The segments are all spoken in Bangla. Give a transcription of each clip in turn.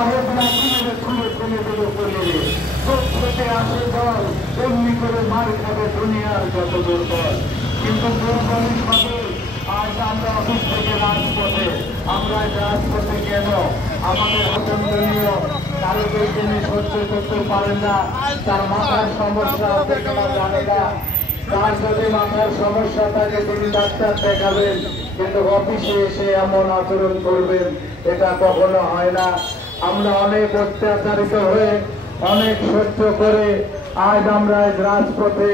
সাহেবরা খুলে খুলে খুলে খুলে খুলে প্রত্যেকে আসে দল এমনি করে মার খাবে দুনিয়ার যত দুর্বল। কিন্তু দুর্বলই হবে আজ আমরা অফিস থেকে রাজপথে, আমরা রাজপথে কেন? আমাদের আতঙ্কনীয় কারো তিনি সহ্য করতে পারেন না, তার মাথার সমস্যা আছে কিনা জানে না। তার যদি মাথার সমস্যা থাকে তিনি ডাক্তার দেখাবেন, কিন্তু অফিসে এসে এমন আচরণ করবেন, এটা কখনো হয় না। আমরা অনেক অত্যাচারিত হয়ে অনেক সহ্য করে আজ আমরা রাজপথে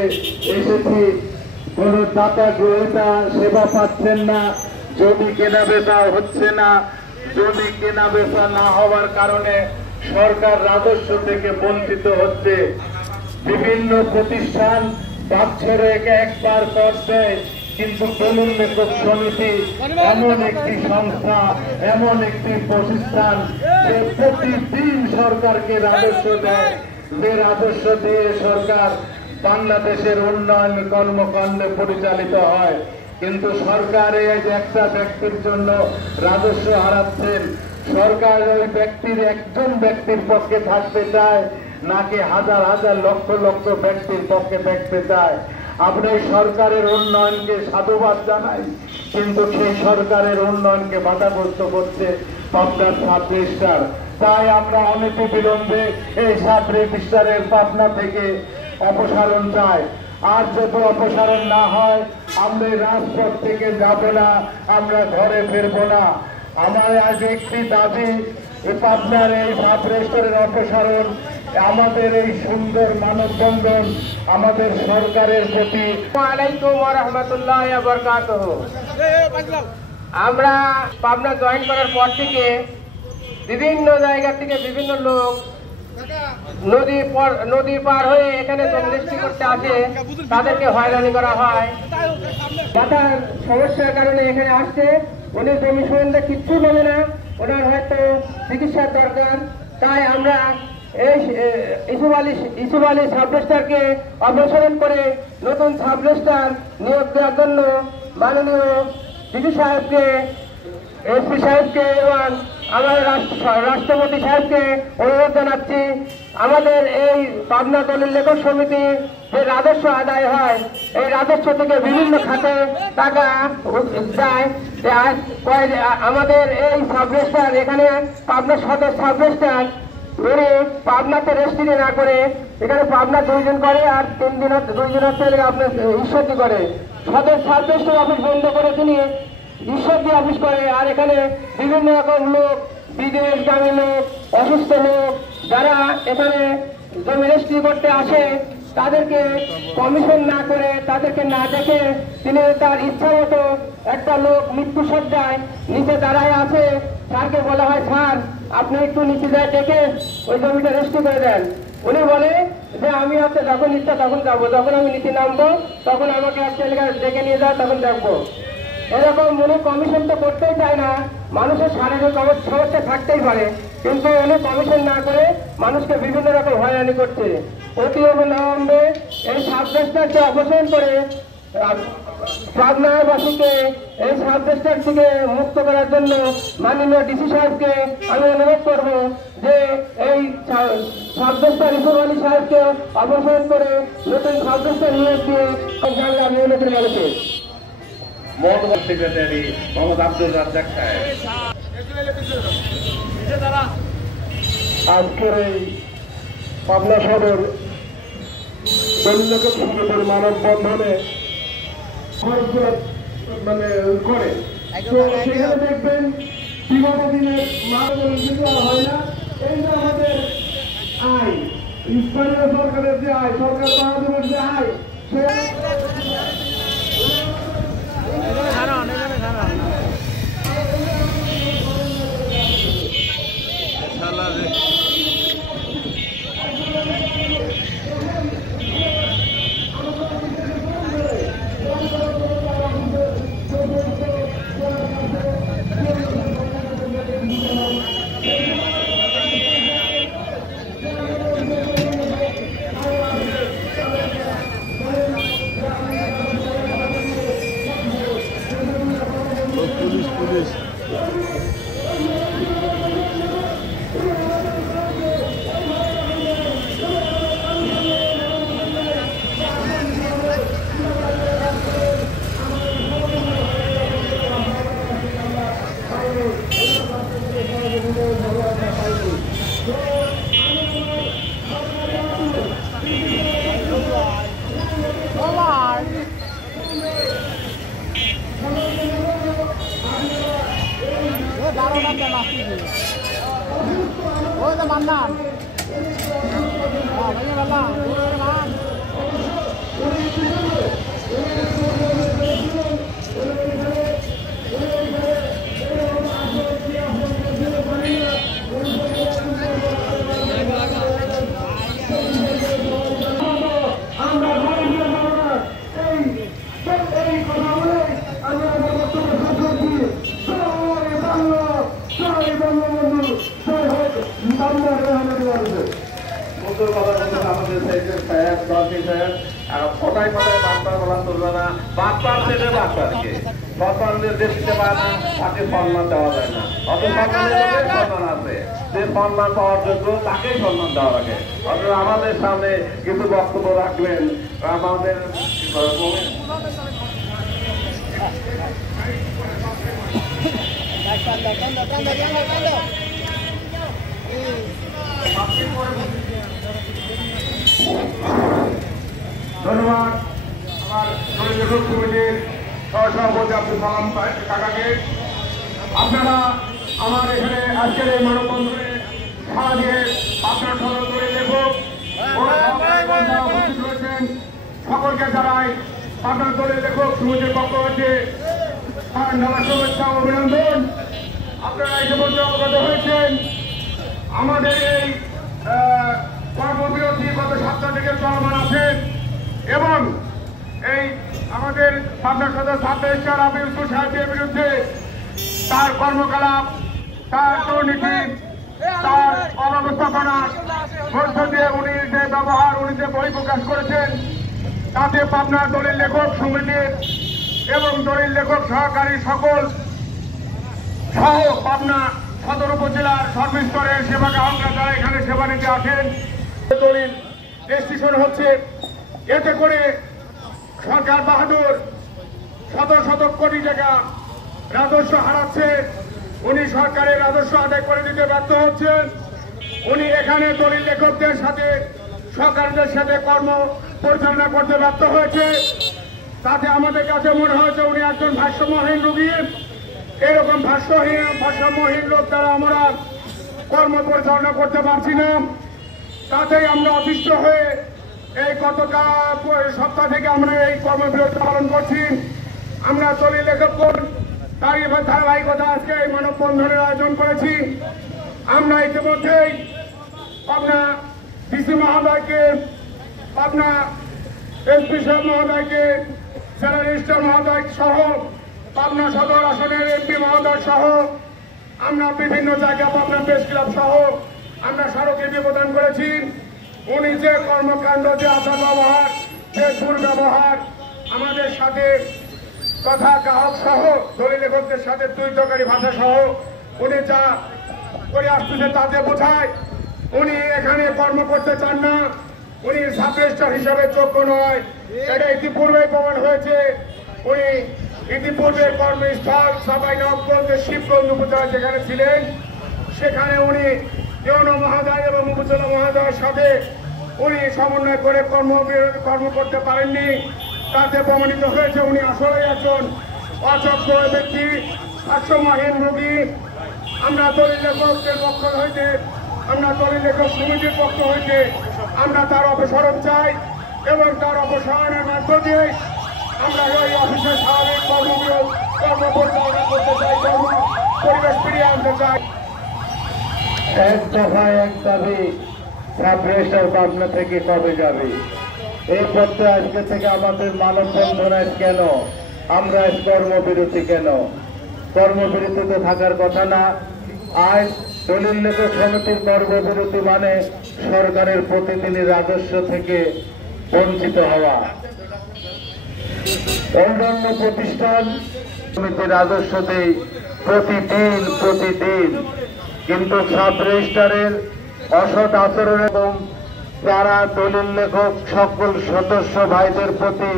এসেছি। কোন দাতা গ্রহীতা সেবা পাচ্ছেন না, জমি কেনা বেচা হচ্ছে না, জমি কেনা বেচা না হওয়ার কারণে সরকার রাজস্ব থেকে বঞ্চিত হচ্ছে। বিভিন্ন প্রতিষ্ঠান বছরে একবার কর দেয়, কিন্তু তরুণ লেখক সমিতি এমন একটি সংস্থা, এমন একটি প্রতিষ্ঠান যে প্রতিদিন সরকারকে রাজস্ব দেয়, যে রাজস্ব দিয়ে সরকার বাংলাদেশের উন্নয়ন কর্মকাণ্ডে পরিচালিত হয়। কিন্তু সরকার এই একটা ব্যক্তির জন্য রাজস্ব হারাচ্ছেন। সরকার ওই ব্যক্তির একজন ব্যক্তির পক্ষে থাকতে চায় নাকি হাজার হাজার লক্ষ লক্ষ ব্যক্তির পক্ষে দেখতে চায়। আপনি সরকারের উন্নয়নকে সাধুবাদ জানাই, কিন্তু সেই সরকারের উন্নয়নকে বাধাগ্রস্ত করছে পাবনার সাব রেজিস্ট্রার। তাই আমরা অনেক বিলম্বে এই সাব রেজিস্ট্রারের পাবনা থেকে অপসারণ চাই। আর যত অপসারণ না হয় আমরা রাজপথ থেকে যাব না, আমরা ঘরে ফিরবো না। আমার আজ একটি দাবি, পাবনার এই সাব রেজিস্ট্রারের অপসারণ, আমাদের এই সুন্দর মানববন্ধন আমাদের সরকারের প্রতি। ওয়ালাইকুম ওয়া রাহমাতুল্লাহি ওয়া বারাকাতুহু। আমরা পাবনা জয়েন করার পর থেকে বিভিন্ন জায়গা থেকে বিভিন্ন লোক নদী পার হয়ে এখানে জমি করতে আসে, তাদেরকে হয়রানি করা হয়। মাথার সমস্যার কারণে এখানে আসছে, উনি জমি সম্বন্ধে কিচ্ছু বলে না, ওনার হয়তো চিকিৎসার দরকার। তাই আমরা এই ইসুফ আলী সাব রেজিস্ট্রারকে অপসারণ করে নতুন সাব রেজিস্ট্রার নিয়োগ দেওয়ার জন্য মাননীয় ডিসি সাহেবকে, এসপি সাহেবকে এবং আমাদের রাষ্ট্রপতি সাহেবকে অনুরোধ জানাচ্ছি। আমাদের এই পাবনা দলিল লেখক সমিতি যে রাজস্ব আদায় হয়, এই রাজস্ব থেকে বিভিন্ন খাতে টাকা যায়। আমাদের এই সাব রেজিস্ট্রার, এখানে পাবনা সদর সাব রেজিস্ট্রার, উনি পাবনাতে রেজিস্ট্রি না করে এখানে পাবনা 2 দিন করে আর 3 দিন 2 দিন হচ্ছে আপনার ঈশ্বরদী করে। সদর সাব রেজিস্ট্রার অফিস বন্ধ করে তিনি ঈশ্বরদী অফিস করে। আর এখানে বিভিন্ন রকম লোক, বিদেশগামী লোক, অসুস্থ লোক যারা এখানে জমি রেজিস্ট্রি করতে আসে, তাদেরকে কমিশন না করে, তাদেরকে না দেখে তিনি তার ইচ্ছা মতো একটা লোক মৃত্যুসজ্জায় নিচে দাঁড়ায় আছে, স্যারকে বলা হয় স্যার আপনি একটু নিচে যায় ডেকে ওই জমিটা রেজিস্ট্রি করে দেন। উনি বলে যে আমি আপনার যখন ইচ্ছা তখন যাবো, যখন আমি নিচে নামবো তখন আমাকে একটা এলাকায় ডেকে নিয়ে যাও, তখন দেখবো। এরকম উনি কমিশন তো করতেই চায় না, মানুষের শারীরিক সমস্যা থাকতেই পারে, কিন্তু উনি কমিশন না করে মানুষকে বিভিন্ন রকম হয়রানি করছে। অতি অবিলম্বে এই সাব রেজিস্ট্রারকে অপসারণ করে পাবনাবাসীকে এই সাব রেজিস্ট্রার থেকে মুক্ত করার জন্য মাননীয় ডিসি সাহেবকে আমি অনুরোধ করব যে এই সাব রেজিস্ট্রার ইসুফ আলী সাহেবকে অপসারণ করে নতুন সাব রেজিস্ট্রার নিয়োগ দিয়ে আমি উন্নতির মানুষের মহতবার সেক্রেটারি মোহাম্মদ আব্দুল রাজ্জাক সাহেব আজকের এই পাবনা সদর দলিল লেখক সমিতির মানববন্ধনে মানে করে, তো সেখানে দেখবেন বিগত দিনে হয় না। এই যে আমাদের আয়, স্থানীয় সরকারের যে আয়, সরকার বাহাদুরের যে আয়, মান্নান কোথায় কোথায় বার্তার বলা চলবে না, বার্তার ছেলে বার্তারকে সরকার নির্দেশ দিতে পারে না, তাকে সম্মান দেওয়া যায় না। অত সরকারের সম্মান আছে, যে সম্মান পাওয়ার যোগ্য তাকেই সম্মান দেওয়া লাগে। অথচ আমাদের সামনে কিছু বক্তব্য রাখবেন আমাদের ধন্যবাদ আমার লেখক কমিটির সহসভাপতি আব্দুল সালাম কাকাকে। আপনারা আমার এখানে আজকের এই মানববন্ধনে সাড়া দিয়ে আপনার সদর করে লেখক উপস্থিত রয়েছেন সকলকে জানাই আপনার দলের লেখক সমিতির পক্ষ হচ্ছে ঢালা শুভেচ্ছা ও অভিনন্দন। আপনারা ইতিমধ্যে অবগত হয়েছেন আমাদের এই কর্মবিরতি গত সপ্তাহ থেকে চলমান আছে এবং এই আমাদের পাবনা সদর সাবরেজিস্ট্রার আবির সাহেবের বিরুদ্ধে তার কর্মকলাপ, তার দুর্নীতি, তার অব্যবস্থাপনা মধ্য দিয়ে উনি যে ব্যবহার, উনি যে বই প্রকাশ করেছেন তাতে পাবনার দলিল লেখক সমিতির এবং দলিল লেখক সহকারী সকল সহ পাবনা সদর উপজেলার সর্বস্তরের সেবা গ্রাহকরা যারা এখানে সেবা নিতে আসেন দলিল রেজিস্ট্রেশন হচ্ছে। এতে করে সরকার বাহাদুর শত শত কোটি টাকা রাজস্ব হারাচ্ছে। উনি সরকারের রাজস্ব আদায় করে দিতে ব্যর্থ হচ্ছেন। উনি এখানে দলিল লেখকদের সাথে সরকারদের সাথে কর্ম পরিচালনা করতে ব্যর্থ হয়েছে। তাতে আমাদের কাছে মনে হয়েছে উনি একজন ভারসাম্যহীন রোগী। এরকম ভারসাম্যহীন লোক দ্বারা আমরা কর্ম পরিচালনা করতে পারছি না। তাতেই আমরা অতিষ্ঠ হয়ে এই গত সপ্তাহ থেকে আমরা এই কর্মবিরতি পালন করছি। আমরা দলিল লেখকগণ তারই ধারাবাহিকতা আজকে এই মানববন্ধনের আয়োজন করেছি। আমরা ইতিমধ্যেই পাবনা ডিসি মহোদয়কে, পাবনা এসপি সাহেব মহোদয়কে, জেলা রেজিস্ট্রার মহোদয় সহ পাবনা সদর আসনের এমপি মহোদয় সহ আমরা বিভিন্ন জায়গায় পাবনা প্রেস ক্লাব সহ আমরা স্মারকলিপি প্রদান করেছি। উনি যে কর্মকাণ্ড, যে আচার ব্যবহার, যে দুর্ব্যবহার আমাদের সাথে কথা গ্রাহক সহ দলিল লেখকদের সাথে দ্বৈতকারী ভাষা সহ উনি যা করে আসতেছে তাতে বোঝায় উনি এখানে কর্ম করতে চান না, উনি সাবরেজিস্ট্রার হিসাবে যোগ্য নয়। এটা ইতিপূর্বেই প্রমাণ হয়েছে। উনি ইতিপূর্বে কর্মস্থল সাবাইনগঞ্জ শিবগঞ্জ উপজেলা যেখানে ছিলেন সেখানে উনি ইউনো মহোদয় এবং উপজেলা মহোদয়ের সাথে উনি সমন্বয় করে কর্ম করতে পারেননি। তাতে প্রমাণিত হয়েছে উনি আসলে একজন অযোগ্য ব্যক্তি, ভারসাম্যহীন রোগী। আমরা দলিল লেখকদের পক্ষ হইতে, আমরা দলিল লেখক সমিতির পক্ষ হইতে আমরা তার অপসারণ চাই এবং তার অপসারণের মধ্য দিয়ে আমরা ওই অফিসের স্বাভাবিক কর্ম পরিচালনা করতে চাই, কর্ম পরিবেশ ফিরিয়ে আনতে চাই। এক দফায় এক দাবি, সাবরেজিস্ট্রার পাবনা থেকে কবে যাবে? এই পথে আজকে থেকে আমাদের মানববন্ধন আজ কেন? আমরা আজ কর্মবিরতি কেন? কর্মবিরতিতে থাকার কথা না। আজ দলিল লেখক সমিতির কর্মবিরতি মানে সরকারের প্রতিদিনই রাজস্ব থেকে বঞ্চিত হওয়া। অন্যান্য প্রতিষ্ঠান সমিতির রাজস্ব দেয় প্রতিদিন, কিন্তু সাবরেজিস্ট্রারের অসৎ আচরণ এবং যারা দলিল লেখক সকল সদস্য ভাইদের প্রতি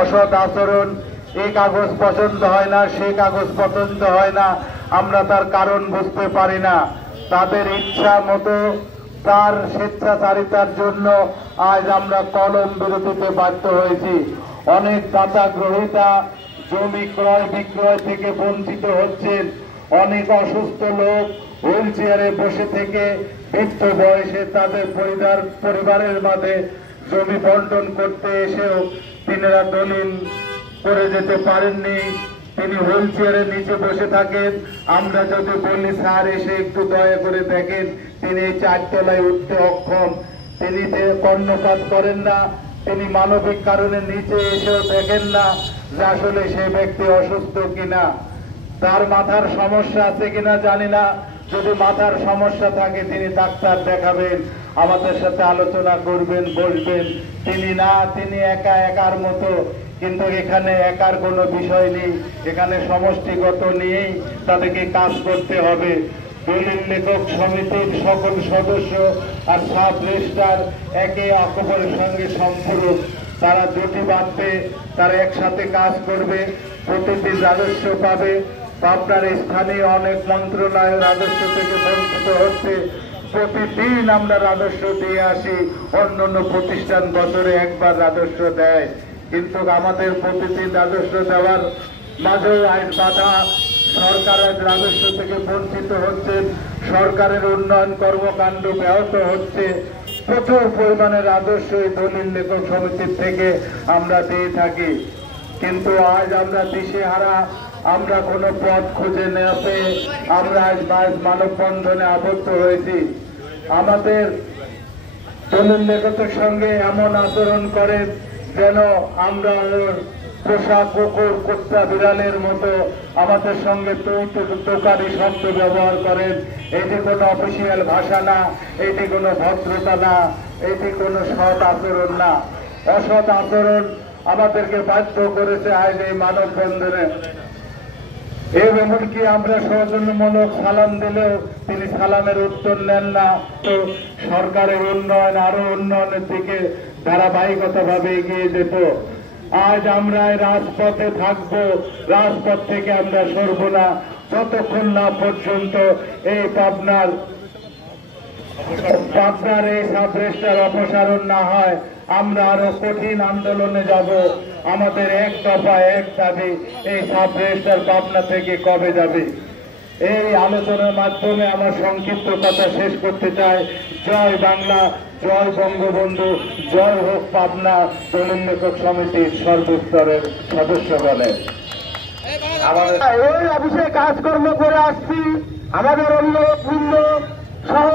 অসৎ আচরণ, এই কাগজ পছন্দ হয় না, সেই কাগজ পছন্দ হয় না, আমরা তার কারণ বুঝতে পারি না। তাদের ইচ্ছা মতো তার স্বেচ্ছাচারিতার জন্য আজ আমরা কলম বিরতিতে বাধ্য হয়েছি। অনেক দাতা গ্রহীতা জমি ক্রয় বিক্রয় থেকে বঞ্চিত হচ্ছেন। অনেক অসুস্থ লোক হুইল চেয়ারে বসে থেকে বৃদ্ধ বয়সে তাদের পরিবারের মাঝে জমি বন্টন করতে এসেও তিনারা দলিল করে যেতে পারেননি। তিনি হুইল চেয়ারের নিচে বসে থাকেন। আমরা যদি বলি স্যার এসে একটু দয়া করে দেখেন, তিনি এই 4 তলায় উঠতে অক্ষম। তিনি কর্ণপাত করেন না। তিনি মানবিক কারণে নিচে এসেও দেখেন না যে আসলে সে ব্যক্তি অসুস্থ কিনা, তার মাথার সমস্যা আছে কিনা জানি না। যদি মাথার সমস্যা থাকে তিনি ডাক্তার দেখাবেন, আমাদের সাথে আলোচনা করবেন, বসবেন। তিনি না, তিনি একার মতো। কিন্তু এখানে একার কোনো বিষয় নেই, এখানে সমষ্টিগত নিয়েই তাদেরকে কাজ করতে হবে। দলিল লেখক সমিতির সকল সদস্য আর সাব রেজিস্ট্রার একে অপরের সঙ্গে সম্পূরক। তারা জুটি বাঁধবে, তারা একসাথে কাজ করবে, প্রতিদিন রাজস্ব পাবে। আপনার স্থানীয় অনেক মন্ত্রণালয় রাজস্ব থেকে বঞ্চিত হচ্ছে। প্রতিদিন আমরা রাজস্ব দিয়ে আসি, অন্যান্য প্রতিষ্ঠান বছরে একবার রাজস্ব দেয়, কিন্তু আমাদের প্রতিদিন রাজস্ব দেওয়ার মাঝেও আইন বাধা। সরকার রাজস্ব থেকে বঞ্চিত হচ্ছে, সরকারের উন্নয়ন কর্মকাণ্ড ব্যাহত হচ্ছে। প্রচুর পরিমাণে রাজস্ব এই দলিল লেখক সমিতির থেকে আমরা দিয়ে থাকি, কিন্তু আজ আমরা দিশেহারা। আমরা কোনো পথ খুঁজে না পেয়ে আমরা আজ মানববন্ধনে আবদ্ধ হয়েছি। আমাদের দলিল লেখকের সঙ্গে এমন আচরণ করেন যেন আমরা ওর পোষা কুকুর, কুত্তা, বিড়ালের মতো আমাদের সঙ্গে তোকারি শব্দ ব্যবহার করেন। এটি কোনো অফিসিয়াল ভাষা না, এটি কোনো ভদ্রতা না, এটি কোনো সৎ আচরণ না। অসৎ আচরণ আমাদেরকে বাধ্য করেছে আজ এই মানববন্ধনে। এমনকি আমরা সৌজন্যমূলক সালাম দিলেও তিনি সালামের উত্তর নেন না। তো সরকারের উন্নয়ন, আরো উন্নয়নের দিকে ধারাবাহিকতাভাবে এগিয়ে যেত। আজ আমরা রাজপথে থাকবো, রাজপথ থেকে আমরা সরব না যতক্ষণ না পর্যন্ত এই পাবনার এই সাব রেজিস্ট্রার অপসারণ না হয়। আমরা আরো কঠিন আন্দোলনে যাব। আমাদের এক দফা এক দাবি, এই সাব রেজিস্ট্রার পাবনা থেকে কবে যাবে। এই আলোচনার মাধ্যমে আমার সংক্ষিপ্ত কথা শেষ করতে চাই। জয় বাংলা, জয় বঙ্গবন্ধু, জয় হোক পাবনা দলিল লেখক সমিতির সর্বস্তরের সদস্যগণের। আমাদের ওই অফিসে কাজকর্ম করে আসছি, আমাদের অন্য পূর্ণ সহ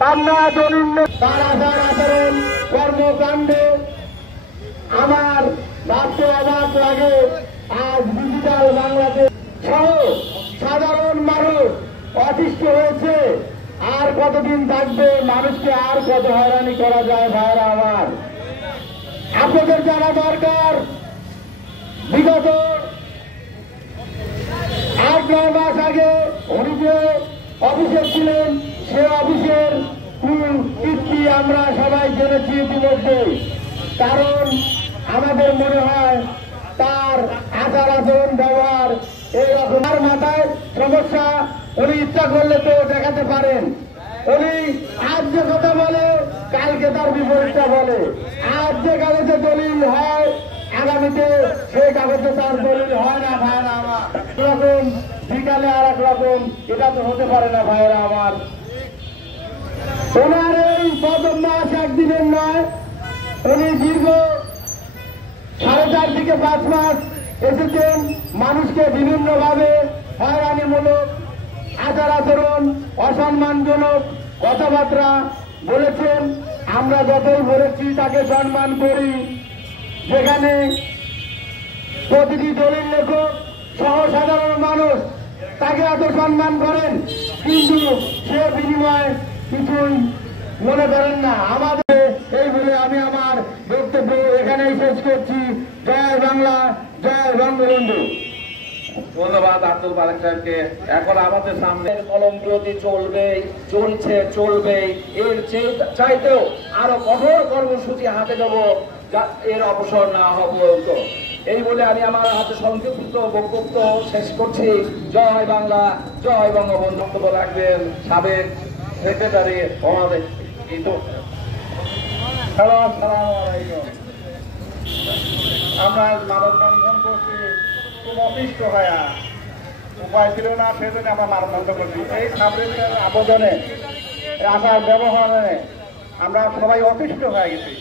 পাবনা দলিল তার আচার আচরণ কর্মকাণ্ডে আমার ভাবতে অবাক লাগে। আজ ডিজিটাল বাংলাদেশ সহ সাধারণ মানুষ অতিষ্ঠ হয়েছে। আর কতদিন থাকবে? মানুষকে আর কত হয়রানি করা যায়? ভাইরা আমার, আপনাদের জানা দরকার, বিগত 8-9 মাস আগে উনি যে অফিসে ছিলেন, সে অফিসের কীর্তি আমরা সবাই জেনেছি ইতিমধ্যে। কারণ আমাদের মনে হয় তার আচার আচরণ ব্যবহার এইরকম। তার মাথায় সমস্যা, উনি ইচ্ছা করলে তো দেখাতে পারেন। উনি আজ যে কথা বলে কালকে তার বিপরীতটা বলে। আজ যে কাগজে দলিল হয় আগামীতে সেই কাগজে তার দলিল হয় না। ভাইয়েরা আমার, রকম বিকালে আর এক রকম, এটা তো হতে পারে না। ভাইয়েরা আমার, ওনার এই প্রথম মাস একদিনের নয়, উনি দীর্ঘ 4.5 থেকে 5 মাস এসেছেন। মানুষকে বিভিন্নভাবে হয়রানিমূলক আচার আচরণ, অসম্মানজনক কথাবার্তা বলেছেন। আমরা যতই বলেছি তাকে সম্মান করি। যেখানে প্রতিটি দলিল লেখক সহ সাধারণ মানুষ তাকে এত সম্মান করেন, কিন্তু সে বিনিময়ে কিছুই মনে করেন না। আমাদের এই বলে আমি আমার বক্তব্য এখানেই শেষ করছি। জয় বাংলা, জয় বঙ্গবন্ধু। ধন্যবাদ আব্দুল মালিক সাহেবকে। এখন আমাদের সামনে কলম বিরতি চলবে। এর চাইতেও আরো কঠোর কর্মসূচি হাতে নেব, এর অবসর না হব। এই বলে আমি আমার হাতে সংক্ষিপ্ত বক্তব্য শেষ করছি। জয় বাংলা, জয় বঙ্গবন্ধু। বক্তব্য রাখবেন সাবেক সেক্রেটারি আমাদের। আমরা মানববন্ধন করছি খুব অতিষ্ঠ হয়ে। উপায় ছিল না, সেজন্য আমরা মানব বন্ধ করছি। এই সাবরেস্টার আবেদনে আসার ব্যবহারে আমরা সবাই অতিষ্ঠ হয়ে গেছি,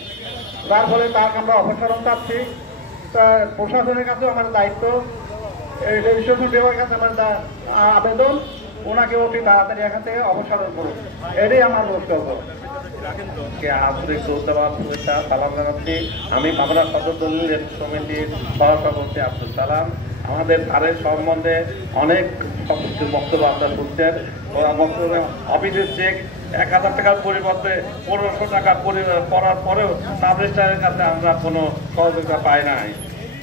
যার ফলে তাকে আমরা অপসারণ চাচ্ছি। প্রশাসনের কাছেও আমার দায়িত্ব, রেজিস্ট্রেশন দেওয়ার কাছে আমার আবেদন, ওনাকে অতি তাড়াতাড়ি এখান থেকে অপসারণ করুন, এটাই আমার বক্তব্য। আন্তরিক ধন্যবাদ, শুভেচ্ছা, সালাম জানাচ্ছি। আমি পাবনা সদর দলিল সমিতির সহসভাপতি আব্দুল সালাম। আমাদের স্যারের সম্বন্ধে অনেক বক্তব্য আপনারা শুনছেন। বক্তব্যে অফিসের চেক 1000 টাকার পরিবর্তে 1500 টাকা করার পরেও সাব রেজিস্ট্রারের কাছে আমরা কোনো সহযোগিতা পাই নাই।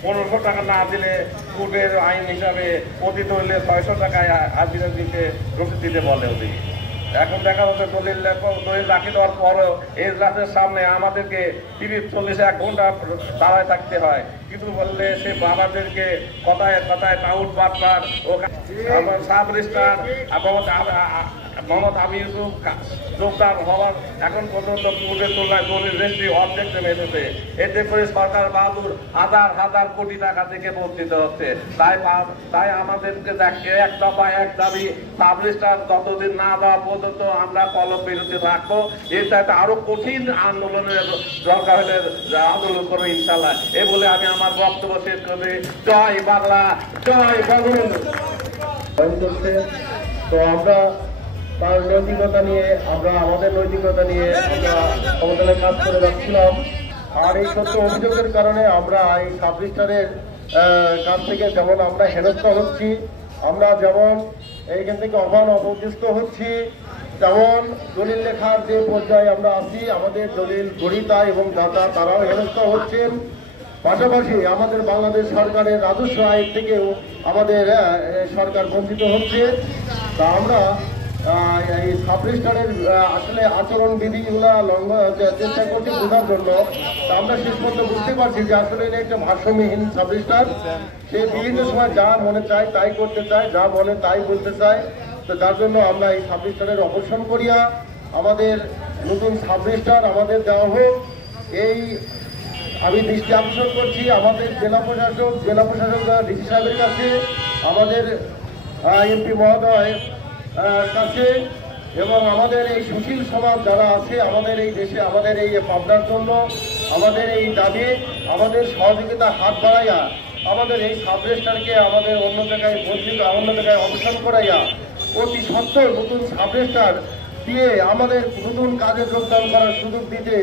1500 টাকা না দিলে কোর্টের আইন হিসাবে পতিত হইলে 600 টাকায় হাজিরা দিতে রসিদ দিতে বলে ওদিকে। এখন দেখা হচ্ছে দলিল দাখিল হওয়ার পরও এজলাসের সামনে আমাদেরকে 30-40 ঘন্টা দাঁড়ায় থাকতে হয়, কিন্তু বললে সে আমাদেরকে কথায় কথায় টাউট বাটলার ওখানে সাব রেজিস্ট্রার মোহাম্মদ আমি ইউসুফ যোগদান হওয়ার এখন পর্যন্ত কোর্টের তুলনায় দলিল রেজিস্ট্রি অবজেক্টে মেনেছে। এতে করে সরকার বাহাদুর হাজার কোটি টাকা থেকে বঞ্চিত হচ্ছে। তাই আমাদেরকে এক দফা এক দাবি, সাব রেজিস্ট্রার যতদিন না দেওয়া পর্যন্ত আমরা কলম বিরুদ্ধে থাকবো। এর চাইতে আরো কঠিন আন্দোলনের দরকার হলে আন্দোলন করবো ইনশাল্লাহ। এ বলে আমি আমার বক্তব্য শেষ করি। জয় বাংলা, জয় বঙ্গবন্ধু। তো আমরা তার নৈতিকতা নিয়ে, আমরা আমাদের নৈতিকতা নিয়ে আমরা ক্ষমতায় কাজ করে যাচ্ছিলাম। আর এই সত্য অভিযোগের কারণে আমরা এই সাব রেজিস্ট্রারের কাছ থেকে যেমন আমরা হেনস্থা হচ্ছি, আমরা যেমন এইখান থেকে অপদস্থ হচ্ছি, যেমন দলিল লেখার যে পর্যায়ে আমরা আছি, আমাদের দলিল গ্রহীতা এবং দাতা তারাও হেনস্থা হচ্ছেন। পাশাপাশি আমাদের বাংলাদেশ সরকারের রাজস্ব আয় থেকেও আমাদের সরকার বঞ্চিত হচ্ছে। তা আমরা এই সাব রেজিস্ট্রারের আসলে আচরণবিধিগুলা চেষ্টা করছি বোঝার জন্য। তা আমরা শেষ পর্যন্ত বুঝতে পারছি যে আসলে এটা একটা ভারসাম্যহীন সাব রেজিস্ট্রার। সে বিভিন্ন সময় যা মনে চায় তাই করতে চায়, যা বলে তাই বলতে চায়। তো যার জন্য আমরা এই সাব রেজিস্ট্রারের অবসান করিয়া আমাদের নতুন সাব রেজিস্ট্রার আমাদের দেওয়া হোক, এই আমি দৃষ্টি আকর্ষণ করছি আমাদের জেলা প্রশাসক ডিসি সাহেবের কাছে, আমাদের এমপি মহোদয় কাছে, এবং আমাদের এই সুশীল সমাজ যারা আছে আমাদের এই দেশে, আমাদের এই পাবনার জন্য আমাদের এই দাবি, আমাদের সহযোগিতা হাত বাড়াইয়া আমাদের এই সাব রেজিস্ট্রারকে আমাদের অন্য জায়গায় অবসান করাইয়া অতি সত্ত্বর নতুন সাব রেজিস্ট্রার দিয়ে আমাদের নতুন কাজে যোগদান করার সুযোগ দিতে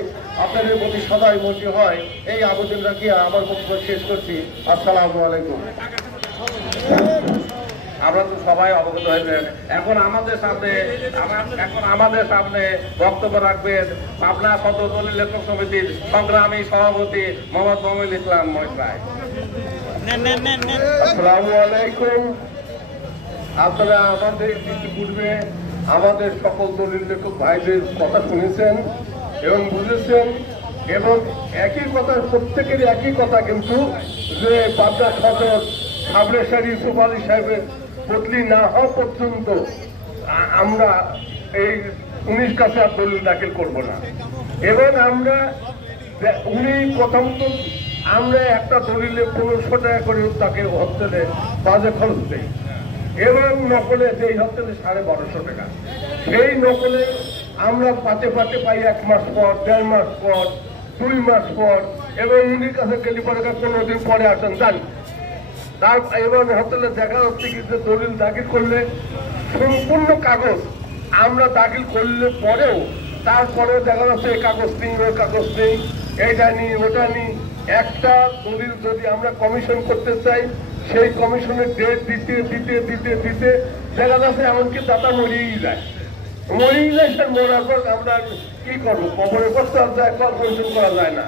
আপনাদের প্রতি সদাই মর্জি হয়, এই আবেদন রাখিয়া আমার বক্তব্য শেষ করছি। আসসালামু আলাইকুম। আমরা তো সবাই অবগত হয়েছেন। এখন আমাদের সামনে বক্তব্য রাখবেন পাবনা সদর দলিল লেখক সমিতির সংগ্রামী সভাপতি মোহাম্মদ মমিনুল ইসলাম মহিষরায়। আসসালামু আলাইকুম। আপনারা আমাদের ইতিপূর্বে আমাদের সকল দলিল লেখক ভাইদের কথা শুনেছেন এবং বুঝেছেন, এবং একই কথা, প্রত্যেকেরই একই কথা, কিন্তু যে পাবনা সদর সাব রেজিস্ট্রার ইউসুফ আলী সাহেবের বদলি না হওয়া পর্যন্ত আমরা এই 19 কাছে আর দলিল দাখিল করব না। এবং আমরা উনি প্রথমত আমরা একটা দলিলে 1500 টাকা করে তাকে হস্টেলে বাজে খরচ দেই, এবং নকলে যেই হস্টেলে 1250 টাকা, সেই নকলে আমরা পাতে পাই 1 মাস পর, 1.5 মাস পর, 2 মাস পর, এবং উনির কাছে গেলে পরে 15 দিন পরে আসেন জানি। তার এবং হোটেলে দেখা হচ্ছে কি যে দলিল দাখিল করলে সম্পূর্ণ কাগজ আমরা দাখিল করলে পরেও তারপরেও দেখা যাচ্ছে এই কাগজ নেই, ওই কাগজ নেই, এইটা নিই ওটা নিই। একটা দলিল যদি আমরা কমিশন করতে চাই, সেই কমিশনের ডেট দিতে দেখা যাচ্ছে এমনকি দাতা মরিয়েই যায়। সে মরার পর আমরা কি করবো? কবরে বসতে যায়, কমিশন করা যায় না,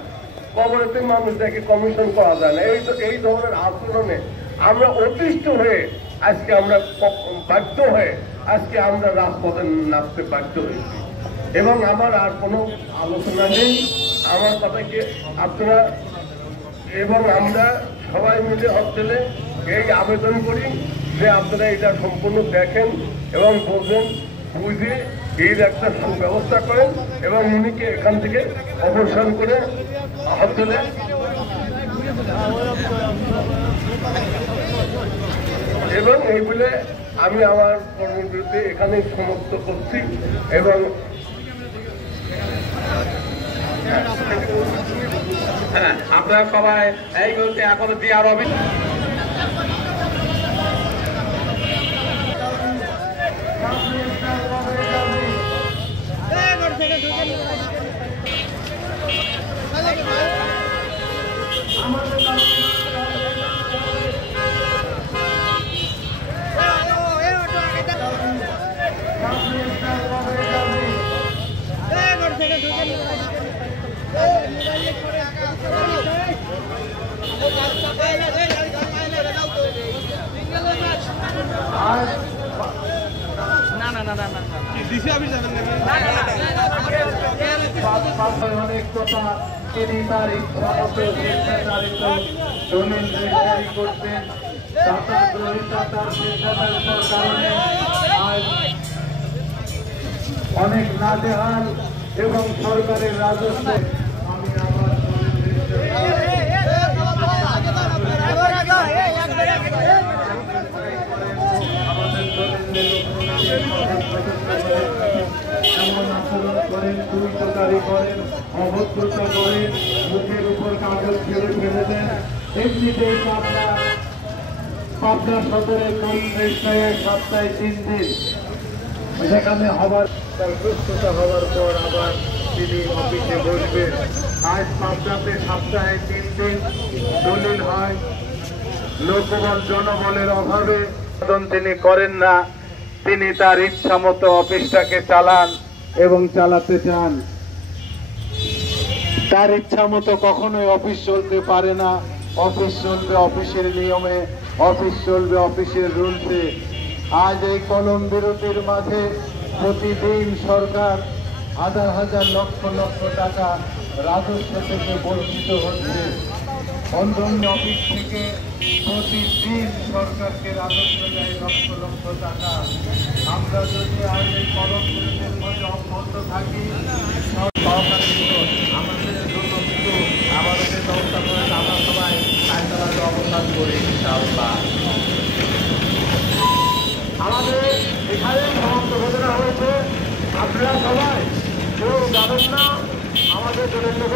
কবরেতে মানুষ দেখে কমিশন করা যায় না। এই ধরনের আচরণে আমরা অতিষ্ঠ হয়ে আজকে আমরা বাধ্য হয়ে আজকে আমরা রাজপথে নামতে বাধ্য হয়েছি। এবং আমার আর কোনো আলোচনা নেই, আমার কথাকে আপনারা এবং আমরা সবাই মিলে হস্টেলে এই আবেদন করি যে আপনারা এটা সম্পূর্ণ দেখেন এবং বোঝেন, বুঝে এর একটা সুব্যবস্থা করেন এবং উনিকে এখান থেকে অবসান করে হস্টেলে এবং এই বলে আমি আমার কর্মবিরতি এখানে সমাপ্ত করছি এবং আপনারা সবাই এই বলতে এখনো দিয়ে আরো অনেক কথা তিনি তার ইচ্ছা মতো স্বেচ্ছাচারিত দলিল রেজিস্ট্রি করতেন। তার গ্রহিতা তার স্বেচ্ছাচারিতার কারণে আজ অনেক নাজেহাল এবং সরকারের রাজস্বে আমি আমার এমন আচরণ করেন, দুর্নীতিকারী করেন, অভদ্রতা করেন, মুখের উপর কাগজ ফেলে ফেলে দেন। এমনিতেই পাবনা সদরের রেজিস্ট্রায় এক সপ্তাহে 3 দিন সেখানে হবার তার সুস্থতা হওয়ার পর আবার তিনি অফিসে বসবেন। আজ পাবনাতে সপ্তাহে 3 দিন দলিল হয়। লোকবল জনবলের অভাবে তিনি করেন না, তিনি তার ইচ্ছা মতো অফিসটাকে চালান এবং চালাতে চান। তার ইচ্ছা মতো কখনোই অফিস চলতে পারে না। অফিস চলবে অফিসের নিয়মে, অফিস চলবে অফিসের রুলসে। আজ এই কলম বিরতির মাঝে প্রতিদিন সরকার হাজার হাজার লক্ষ লক্ষ টাকা রাজস্ব থেকে বঞ্চিত হচ্ছে। অন্যান্য অফিস থেকে প্রতিদিন সরকারকে রাজস্ব দেয় লক্ষ লক্ষ টাকা। আমরা যদি আজ এই কলম বিরতির মধ্যে অব্যাহত থাকি সহকারী আমাদের জন্য কিন্তু আমাদের ব্যবস্থা করে আমরা সবাই আইনতলাতে অবস্থান করি ইনশাআল্লাহ। আমাদের এখানে সমাপ্ত ঘোষণা হয়েছে। আপনারা সবাই কেউ যাবেন না, আমাদের দলের লোক